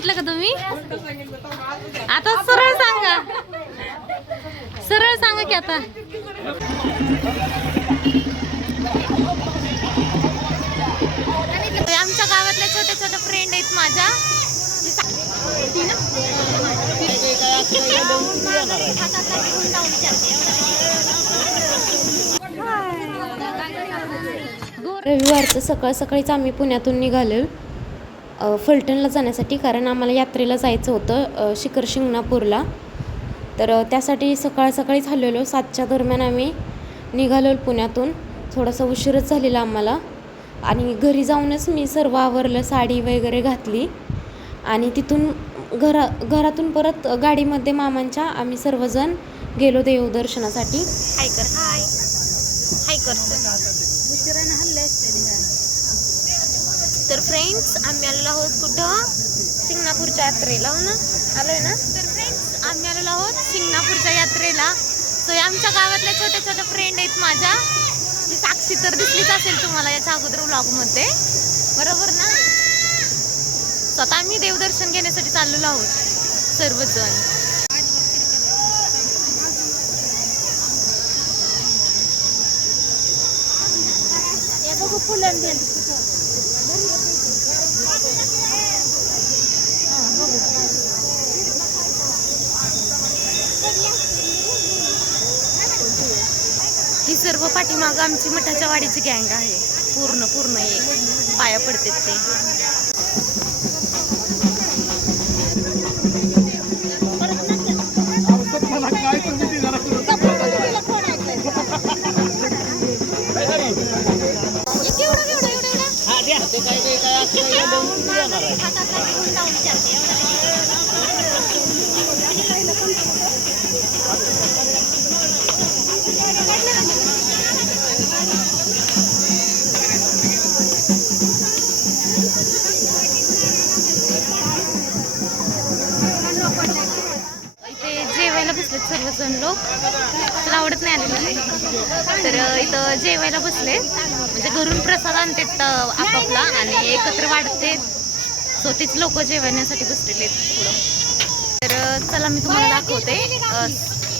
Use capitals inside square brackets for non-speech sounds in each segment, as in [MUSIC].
सांगितलं का तुम्ही? आता सरळ सांगा. सरळ सांगा की आता. आमच्या गावातल्या छोट्या छोट्या फ्रेंड आहेत माझ्या. रविवारचं सकाळ सकाळीच आम्ही पुण्यातून निघालो फलटणला जाण्यासाठी कारण आम्हाला यात्रेला जायचं होतं शिखर शिंगणापूरला. तर त्यासाठी सकाळ सकाळीच हललेलो सातच्या दरम्यान आम्ही निघालो पुण्यातून. थोडासा उशीरच झालेला आम्हाला. आणि घरी जाऊनच मी सर्व आवरलं साडी वगैरे घातली. आणि तिथून घरा घरातून परत गाडीमध्ये मामांच्या आम्ही सर्वजण गेलो देवदर्शनासाठी. हाय कर हाय. हाय कर फ्रेंड्स आम्ही आलेलो आहोत कुठं? सिंगणापूरच्या यात्रेला हो ना? आलोय ना? तर फ्रेंड्स आम्ही आलेलो आहोत सिंगणापूरच्या यात्रेला. सो आमच्या गावातल्या छोट्या छोट्या फ्रेंड आहेत माझ्या. ती साक्षी तर दिसलीच असेल तुम्हाला याच्या अगोदर व्लॉगमध्ये बरोबर ना? स्वतः आम्ही देवदर्शन घेण्यासाठी चाललेलो आहोत सर्वजण. ही सर्व पाठीमागं आमची मठाच्या वाडीची गँग आहे पूर्ण पूर्ण एक पाया पडते ते इथे सर्वजण लोक. तुला आवडत नाही आलेलं तर इथं जेवायला बसले. म्हणजे घरून प्रसाद आणतात आपापला आणि एकत्र वाढते. सो तीच लोक जेवण्यासाठी बसलेले आहेत पुढं. तर चला मी तुम्हाला दाखवते.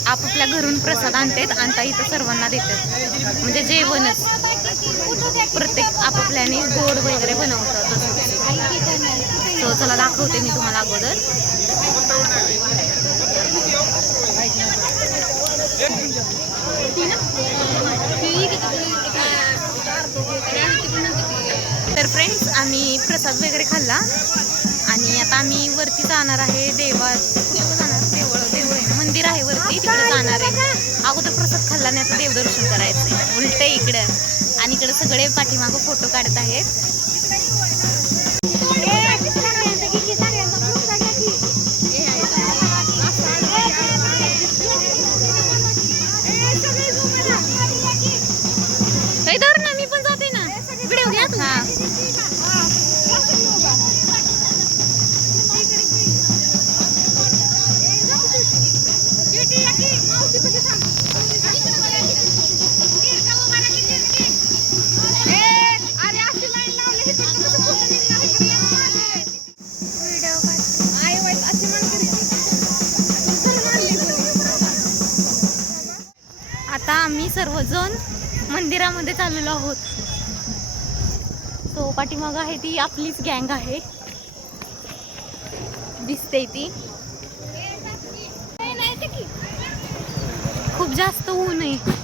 आपापल्या घरून प्रसाद आणतात आणि इथं सर्वांना देतात. म्हणजे जेवणच. प्रत्येक आपापल्याने गोड वगैरे बनवतात. सो चला दाखवते मी तुम्हाला अगोदर. तर फ्रेंड्स आम्ही प्रसाद वगैरे खाल्ला. आणि आता आम्ही वरती जाणार आहे देवा जाणार? देवळ देवळ आहे मंदिर आहे वरती. तिकडे जाणार आहे. अगोदर प्रसाद खाल्ला नाही आता देवदर्शन करायचं उलट इकडं. आणि इकडे सगळे पाठीमागं फोटो काढत आहेत. आता आम्ही सर्वजण मंदिरामध्ये चाललेलो आहोत. तो पाठीमाग आहे ती आपलीच गँग आहे. दिसते ती. खूप जास्त ऊन आहे.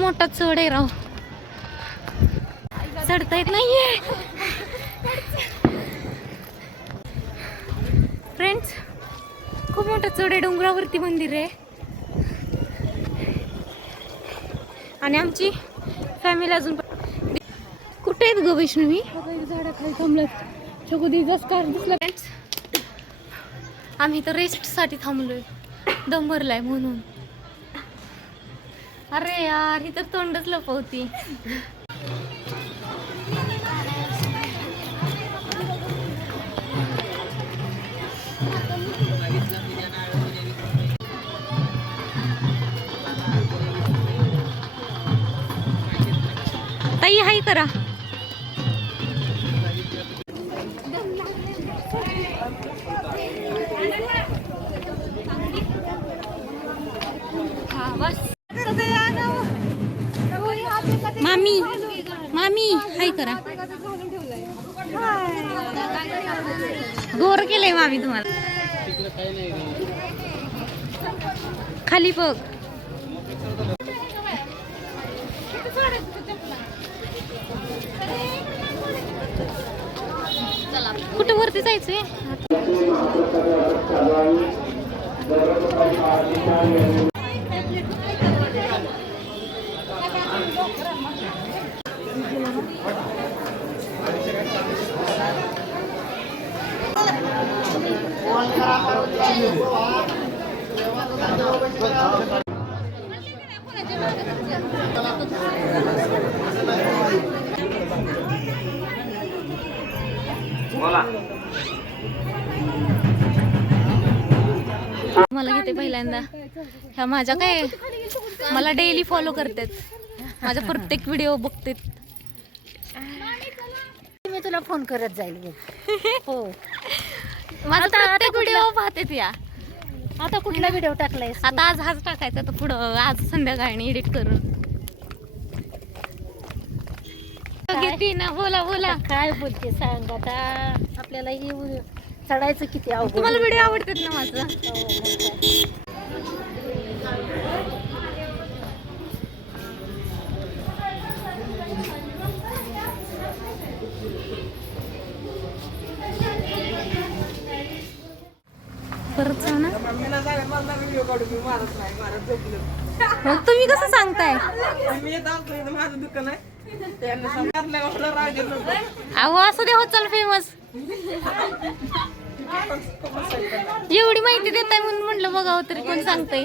खूप मोठा चढ आहे राव. चढता येत नाहीये. फ्रेंड्स खूप मोठा चढ आहे डोंगरावरती मंदिर आहे. आणि आमची फॅमिली अजून पण कुठे आहेत ग वैष्णवी? झाडाखाली थांबलं चकोदी जस कार दिसला आम्ही तर रेस्टसाठी थांबलोय. दम भरलाय म्हणून. अरे यार ही तर तोंडच लपवती. ताई हाय करा. मामी मामी हाय करा गोर केलंय मामी तुम्हाला खाली बघ कुठं वरती जायचंय मला घेते पहिल्यांदा. ह्या माझ्या काय मला डेली फॉलो करतात. माझा प्रत्येक व्हिडिओ बघते. मी तुला फोन करत जाईल बघ. हो. माझा प्रत्येक व्हिडिओ पाहते या. आता कुठला व्हिडिओ टाकलाय आता आज हाच टाकायचा तर पुढं आज संध्याकाळी एडिट करून. घेते ना बोला बोला. काय बोलते सांग आता. आपल्याला ही उ- चढायचं किती अवघड तुम्हाला व्हिडिओ आवडतात ना माझं? हो, मग काय. मग तुम्ही कसं सांगताय? अहो असं दे हो चल फेमस एवढी माहिती देताय म्हणून म्हटलं बघावं तरी कोण सांगतंय.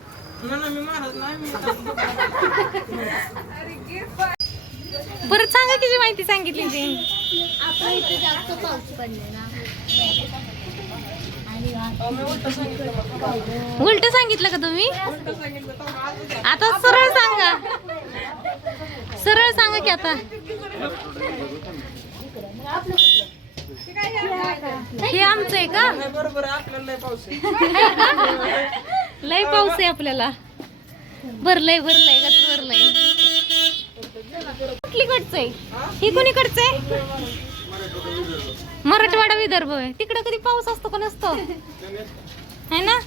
परत सांगा की जी माहिती सांगितली ती. आपल्या इथे जास्त पाऊस पडलेला उलट सांगितलं का तुम्ही? आता सरळ सांगा. सरळ सांगा की आता. हे आमचं आहे का? बरोबर आहे, आपल्याला [LAUGHS] लय पाऊस आहे. आहे आपल्याला. भरलंय भरलंय गच भरलंय. कुठली कडचं आहे? ही कोणीकडचं आहे? मराठवाडा विदर्भ आहे. तिकडे कधी पाऊस असतो का नसतो? है ना?